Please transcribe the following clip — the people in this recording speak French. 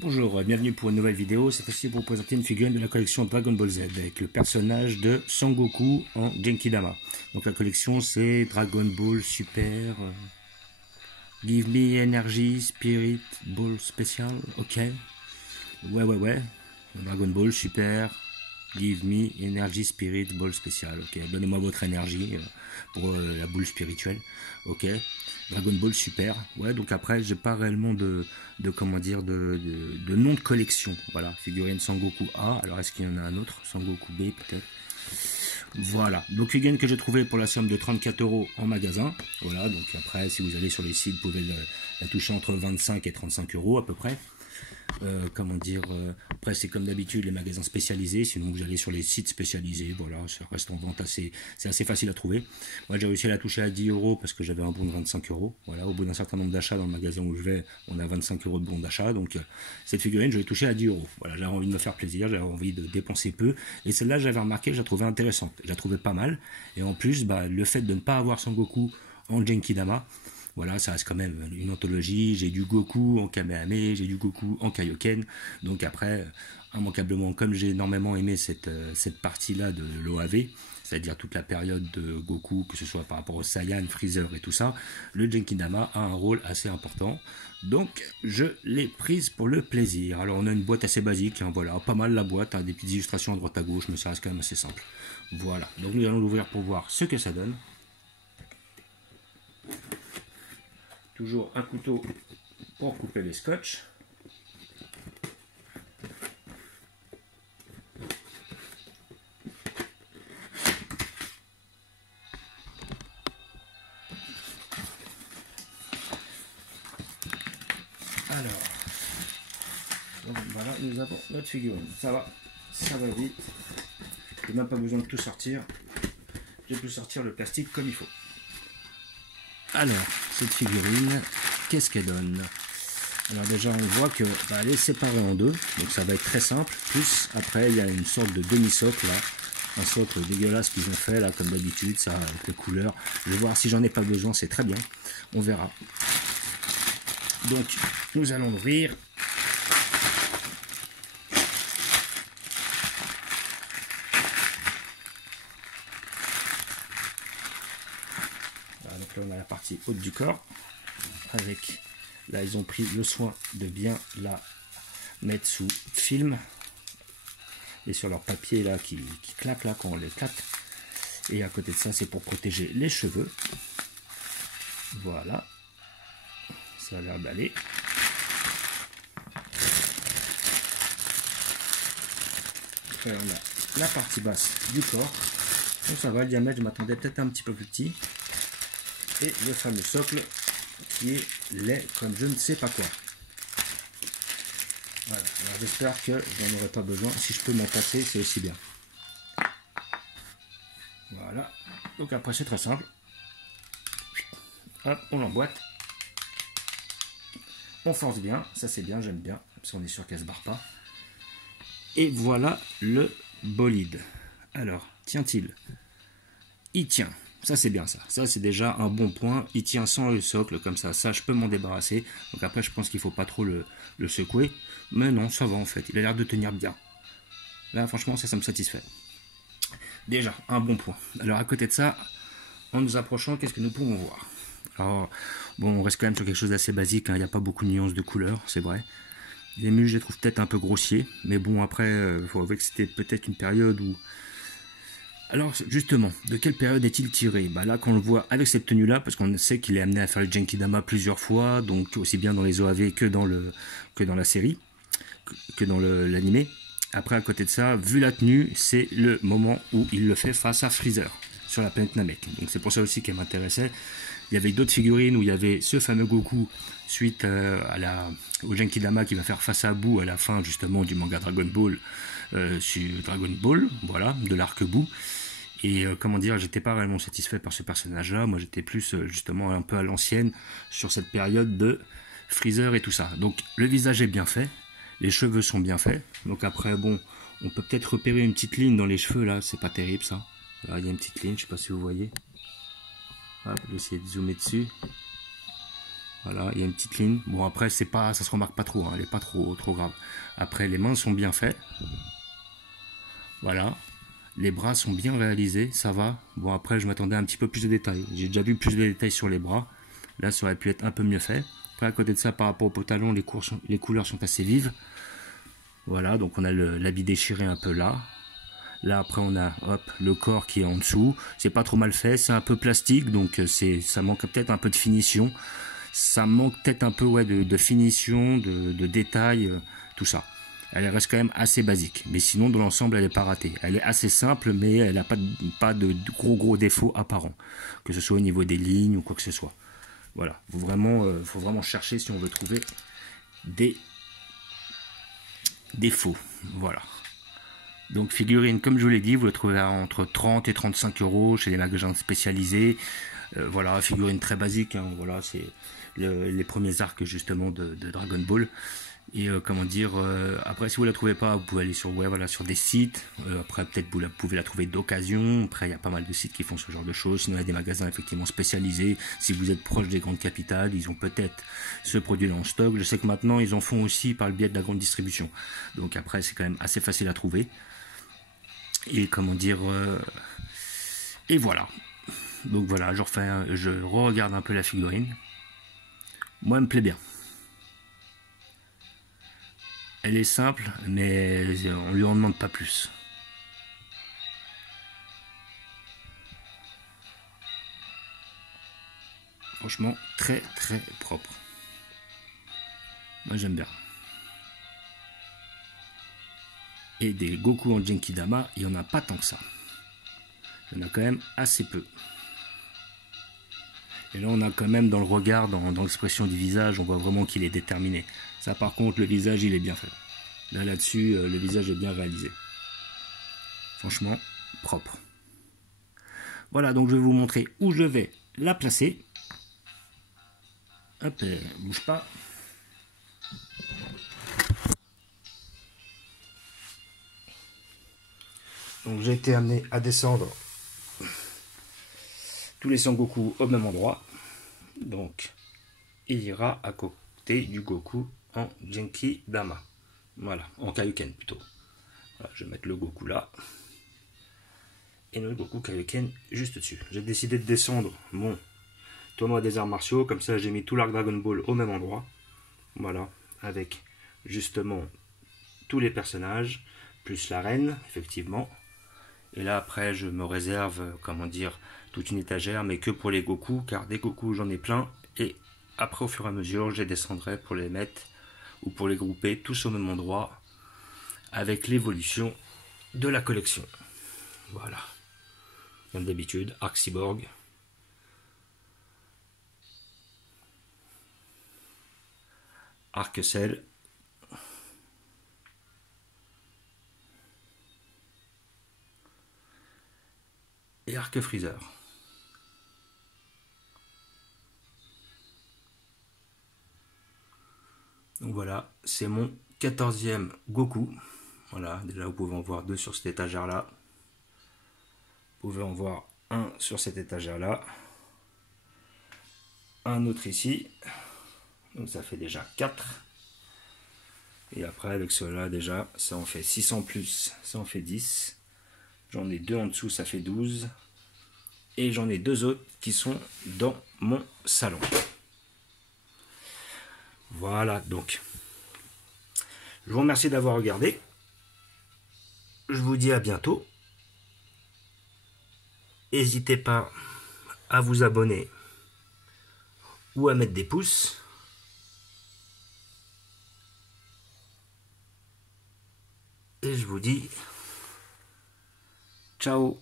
Bonjour, bienvenue pour une nouvelle vidéo. Cette fois-ci pour vous présenter une figurine de la collection Dragon Ball Z avec le personnage de Son Goku en Genkidama. Donc la collection c'est Dragon Ball Super Give Me Energy Spirit Ball Special. Ok. Ouais. Dragon Ball Super Give Me Energy Spirit Ball Special. Ok. Donnez-moi votre énergie pour la boule spirituelle. Ok. Dragon Ball Super. Ouais, donc après, j'ai pas réellement de nom de collection. Voilà, figurine Sangoku A. Alors, est-ce qu'il y en a un autre? Sangoku B, peut-être. Voilà, donc figurine que j'ai trouvé pour la somme de 34 € en magasin. Voilà, donc après, si vous allez sur les sites, vous pouvez la toucher entre 25 et 35 € à peu près. Après c'est comme d'habitude les magasins spécialisés, sinon vous allez sur les sites spécialisés, voilà, ça reste en vente c'est assez facile à trouver. Moi j'ai réussi à la toucher à 10 € parce que j'avais un bon de 25 €, voilà, au bout d'un certain nombre d'achats dans le magasin où je vais, on a 25 € de bon d'achat, donc cette figurine je l'ai touchée à 10 €, voilà, j'avais envie de me faire plaisir, j'avais envie de dépenser peu, et celle-là j'avais remarqué, je la trouvais intéressante, je la trouvais pas mal, et en plus le fait de ne pas avoir Son Goku en Genkidama, voilà, ça reste quand même une anthologie. J'ai du Goku en Kamehame, j'ai du Goku en Kaioken. Donc après, immanquablement, comme j'ai énormément aimé cette partie-là de l'OAV, c'est-à-dire toute la période de Goku, que ce soit par rapport au Saiyan, Freezer et tout ça, le Genkidama a un rôle assez important. Donc je l'ai prise pour le plaisir. Alors on a une boîte assez basique, hein, voilà, pas mal la boîte, hein, des petites illustrations à droite à gauche, mais ça reste quand même assez simple. Voilà, donc nous allons l'ouvrir pour voir ce que ça donne. Toujours un couteau pour couper les scotch. Alors, donc voilà, nous avons notre figurine. Ça va vite. J'ai même pas besoin de tout sortir. J'ai pu sortir le plastique comme il faut. Alors, cette figurine, qu'est-ce qu'elle donne? Alors déjà, on voit que elle est séparée en deux, donc ça va être très simple. Plus, après, il y a une sorte de demi-socle, là. Un socle dégueulasse qu'ils ont fait, là, comme d'habitude, ça, avec les couleurs. Je vais voir si j'en ai pas besoin, c'est très bien. On verra. Donc, nous allons l'ouvrir. Voilà, donc là, on a la partie haute du corps, avec... Là, ils ont pris le soin de bien la mettre sous film. Et sur leur papier, là, qui claque, là, quand on les claque. Et à côté de ça, c'est pour protéger les cheveux. Voilà. Ça a l'air d'aller. Après, on a la partie basse du corps. Donc ça va, le diamètre, je m'attendais peut-être un petit peu plus petit. Et le fameux socle qui est laid comme je ne sais pas quoi. Voilà, alors j'espère que je n'en aurai pas besoin. Si je peux m'en passer, c'est aussi bien. Voilà, donc après c'est très simple. Hop, on l'emboîte. On force bien, ça c'est bien, j'aime bien, parce qu'on est sûr qu'elle ne se barre pas. Et voilà le bolide. Alors, tient-il? Il tient. Ça c'est bien ça. Ça c'est déjà un bon point. Il tient sans le socle comme ça. Ça je peux m'en débarrasser. Donc après je pense qu'il faut pas trop le secouer. Mais non, ça va en fait. Il a l'air de tenir bien. Là franchement ça me satisfait. Déjà un bon point. Alors à côté de ça, en nous approchant, qu'est-ce que nous pouvons voir? Alors bon, on reste quand même sur quelque chose d'assez basique, hein. Il n'y a pas beaucoup de nuances de couleurs, c'est vrai. Les muscles je les trouve peut-être un peu grossiers. Mais bon après, il faut avouer que c'était peut-être une période où... Alors justement, de quelle période est-il tiré? Là quand on le voit avec cette tenue là, parce qu'on sait qu'il est amené à faire le Genkidama plusieurs fois, donc aussi bien dans les OAV que dans la série, que dans l'animé. Après à côté de ça, vu la tenue, c'est le moment où il le fait face à Freezer, sur la planète Namek. Donc c'est pour ça aussi qu'elle m'intéressait. Il y avait d'autres figurines où il y avait ce fameux Goku suite au Genkidama qui va faire face à Boo à la fin justement du manga Dragon Ball, sur Dragon Ball, voilà, de l'arc Boo. Et j'étais pas réellement satisfait par ce personnage-là. Moi, j'étais plus justement un peu à l'ancienne sur cette période de Freezer et tout ça. Donc, le visage est bien fait, les cheveux sont bien faits. Donc après, bon, on peut peut-être repérer une petite ligne dans les cheveux là. C'est pas terrible ça. Là, il y a une petite ligne, je sais pas si vous voyez. Hop, je vais essayer de zoomer dessus. Voilà, il y a une petite ligne. Bon, après, c'est pas, ça se remarque pas trop, hein, elle est pas trop grave. Après, les mains sont bien faites. Voilà. Les bras sont bien réalisés, ça va. Bon, après, je m'attendais à un petit peu plus de détails. J'ai déjà vu plus de détails sur les bras. Là, ça aurait pu être un peu mieux fait. Après, à côté de ça, par rapport au pantalon, les couleurs sont assez vives. Voilà, donc on a l'habit déchiré un peu là. Là, après, on a le corps qui est en dessous. C'est pas trop mal fait, c'est un peu plastique, donc ça manque peut-être un peu de finition. Ça manque peut-être un peu de finition, de détails, tout ça. Elle reste quand même assez basique. Mais sinon, dans l'ensemble, elle n'est pas ratée. Elle est assez simple, mais elle n'a pas de gros défauts apparents. Que ce soit au niveau des lignes ou quoi que ce soit. Voilà. Faut vraiment chercher si on veut trouver des défauts. Voilà. Donc figurine, comme je vous l'ai dit, vous le trouvez entre 30 et 35 euros chez les magasins spécialisés. Voilà, figurine très basique. Hein, voilà, c'est les premiers arcs justement de Dragon Ball. Et comment dire, après si vous la trouvez pas, vous pouvez aller sur sur des sites. Après peut-être vous pouvez la trouver d'occasion. Après il y a pas mal de sites qui font ce genre de choses. Sinon il y a des magasins effectivement spécialisés. Si vous êtes proche des grandes capitales, ils ont peut-être ce produit en stock. Je sais que maintenant ils en font aussi par le biais de la grande distribution. Donc après c'est quand même assez facile à trouver. Et comment dire, et voilà. Donc voilà, je re-regarde un peu la figurine. Moi elle me plaît bien. Elle est simple, mais on lui en demande pas plus. Franchement, très propre. Moi j'aime bien. Et des Goku en Genkidama, il n'y en a pas tant que ça. Il y en a quand même assez peu. Et là on a quand même dans le regard, dans l'expression du visage, on voit vraiment qu'il est déterminé. Ça par contre, le visage il est bien fait. Là-dessus, le visage est bien réalisé. Franchement, propre. Voilà, donc je vais vous montrer où je vais la placer. Hop, bouge pas. Donc j'ai été amené à descendre tous les Sangoku au même endroit. Donc il ira à côté du Goku en Genkidama. Voilà, en Kaioken plutôt. Voilà, je vais mettre le Goku là. Et le Goku Kaioken juste dessus. J'ai décidé de descendre mon tournoi des arts martiaux. Comme ça j'ai mis tout l'arc Dragon Ball au même endroit. Voilà, avec justement tous les personnages, plus la reine, effectivement. Et là après je me réserve, comment dire, toute une étagère, mais que pour les Goku, car des Goku j'en ai plein. Et après au fur et à mesure je les descendrai pour les mettre ou pour les grouper tous au même endroit avec l'évolution de la collection. Voilà. Comme d'habitude, Arc Cyborg. Arc Cell. Et Arc Freezer. Donc voilà, c'est mon 14e Goku. Voilà, déjà vous pouvez en voir deux sur cette étagère là. Vous pouvez en voir un sur cette étagère là. Un autre ici. Donc ça fait déjà 4. Et après avec cela déjà, ça en fait 6 en plus, ça en fait 10. J'en ai 2 en dessous, ça fait 12. Et j'en ai 2 autres qui sont dans mon salon. Voilà donc. Je vous remercie d'avoir regardé. Je vous dis à bientôt. N'hésitez pas à vous abonner ou à mettre des pouces. Et je vous dis ciao.